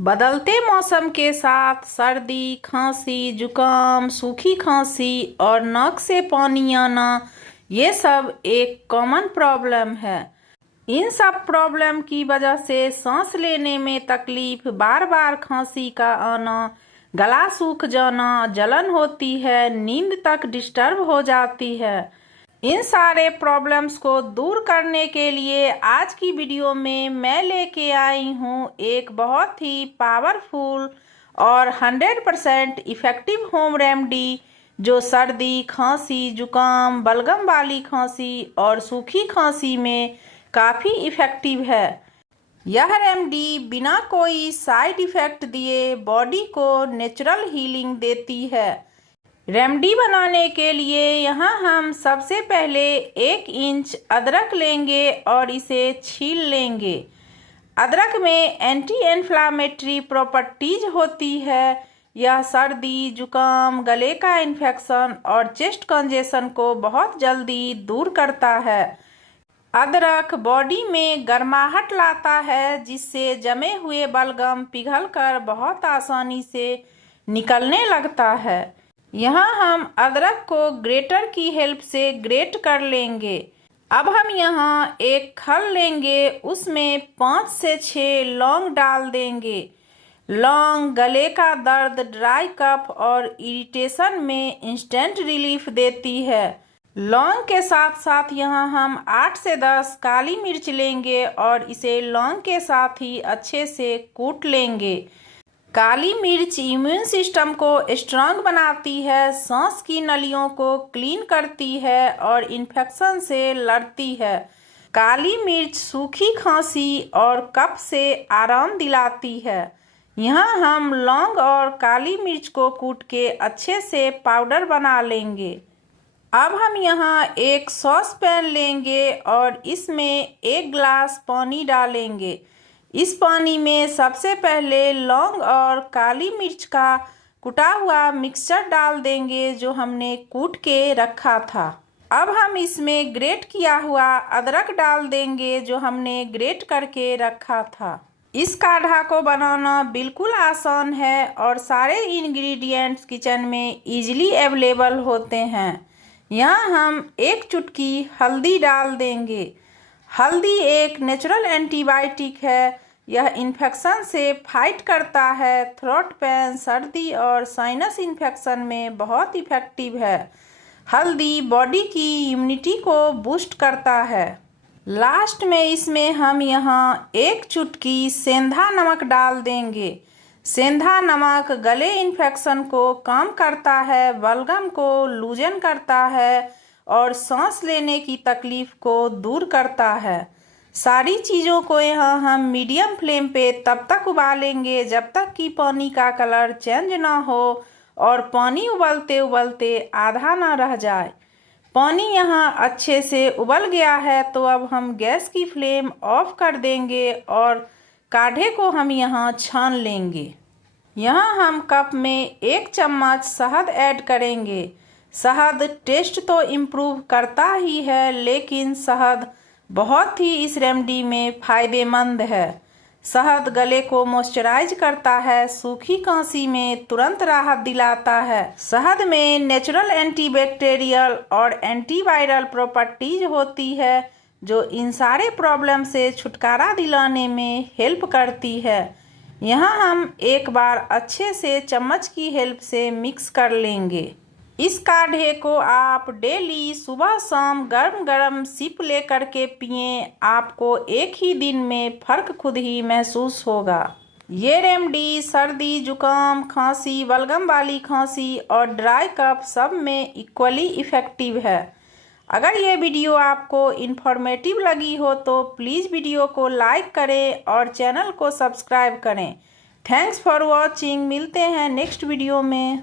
बदलते मौसम के साथ सर्दी, खांसी, जुकाम, सूखी खांसी और नाक से पानी आना ये सब एक कॉमन प्रॉब्लम है। इन सब प्रॉब्लम की वजह से सांस लेने में तकलीफ, बार बार खांसी का आना, गला सूख जाना, जलन होती है, नींद तक डिस्टर्ब हो जाती है। इन सारे प्रॉब्लम्स को दूर करने के लिए आज की वीडियो में मैं लेके आई हूँ एक बहुत ही पावरफुल और 100% इफ़ेक्टिव होम रेमेडी जो सर्दी, खांसी, जुकाम, बलगम वाली खांसी और सूखी खांसी में काफ़ी इफ़ेक्टिव है। यह रेमेडी बिना कोई साइड इफ़ेक्ट दिए बॉडी को नेचुरल हीलिंग देती है। रेमेडी बनाने के लिए यहाँ हम सबसे पहले 1 इंच अदरक लेंगे और इसे छील लेंगे। अदरक में एंटी इन्फ्लामेटरी प्रॉपर्टीज होती है। यह सर्दी, जुकाम, गले का इन्फेक्शन और चेस्ट कंजेशन को बहुत जल्दी दूर करता है। अदरक बॉडी में गर्माहट लाता है जिससे जमे हुए बलगम पिघलकर बहुत आसानी से निकलने लगता है। यहाँ हम अदरक को ग्रेटर की हेल्प से ग्रेट कर लेंगे। अब हम यहाँ एक खल लेंगे, उसमें 5 से 6 लौंग डाल देंगे। लौंग गले का दर्द, ड्राई कफ और इरिटेशन में इंस्टेंट रिलीफ देती है। लौंग के साथ साथ यहाँ हम 8 से 10 काली मिर्च लेंगे और इसे लौंग के साथ ही अच्छे से कूट लेंगे। काली मिर्च इम्यून सिस्टम को स्ट्रांग बनाती है, सांस की नलियों को क्लीन करती है और इन्फेक्शन से लड़ती है। काली मिर्च सूखी खांसी और कफ से आराम दिलाती है। यहाँ हम लौंग और काली मिर्च को कूट के अच्छे से पाउडर बना लेंगे। अब हम यहाँ एक सॉस पैन लेंगे और इसमें 1 गिलास पानी डालेंगे। इस पानी में सबसे पहले लौंग और काली मिर्च का कुटा हुआ मिक्सचर डाल देंगे जो हमने कूट के रखा था। अब हम इसमें ग्रेट किया हुआ अदरक डाल देंगे जो हमने ग्रेट करके रखा था। इस काढ़ा को बनाना बिल्कुल आसान है और सारे इंग्रेडिएंट्स किचन में इजीली अवेलेबल होते हैं। यहाँ हम 1 चुटकी हल्दी डाल देंगे। हल्दी एक नेचुरल एंटीबायोटिक है। यह इन्फेक्शन से फाइट करता है। थ्रोट पेन, सर्दी और साइनस इन्फेक्शन में बहुत इफ़ेक्टिव है। हल्दी बॉडी की इम्यूनिटी को बूस्ट करता है। लास्ट में इसमें हम यहाँ 1 चुटकी सेंधा नमक डाल देंगे। सेंधा नमक गले इन्फेक्शन को कम करता है, बलगम को लूजन करता है और सांस लेने की तकलीफ को दूर करता है। सारी चीज़ों को यहाँ हम मीडियम फ्लेम पे तब तक उबालेंगे जब तक कि पानी का कलर चेंज ना हो और पानी उबलते उबलते आधा ना रह जाए। पानी यहाँ अच्छे से उबल गया है तो अब हम गैस की फ्लेम ऑफ कर देंगे और काढ़े को हम यहाँ छान लेंगे। यहाँ हम कप में 1 चम्मच शहद ऐड करेंगे। शहद टेस्ट तो इम्प्रूव करता ही है लेकिन शहद बहुत ही इस रेमेडी में फ़ायदेमंद है। शहद गले को मॉइस्चराइज करता है, सूखी खांसी में तुरंत राहत दिलाता है। शहद में नेचुरल एंटीबैक्टीरियल और एंटीवायरल प्रॉपर्टीज होती है जो इन सारे प्रॉब्लम से छुटकारा दिलाने में हेल्प करती है। यहाँ हम एक बार अच्छे से चम्मच की हेल्प से मिक्स कर लेंगे। इस काढ़े को आप डेली सुबह शाम गर्म गर्म सिप ले करके पिएं। आपको एक ही दिन में फ़र्क खुद ही महसूस होगा। ये रेमेडी सर्दी, जुकाम, खांसी, बलगम वाली खांसी और ड्राई कफ सब में इक्वली इफ़ेक्टिव है। अगर ये वीडियो आपको इन्फॉर्मेटिव लगी हो तो प्लीज़ वीडियो को लाइक करें और चैनल को सब्सक्राइब करें। Thanks for watching. मिलते हैं नेक्स्ट वीडियो में।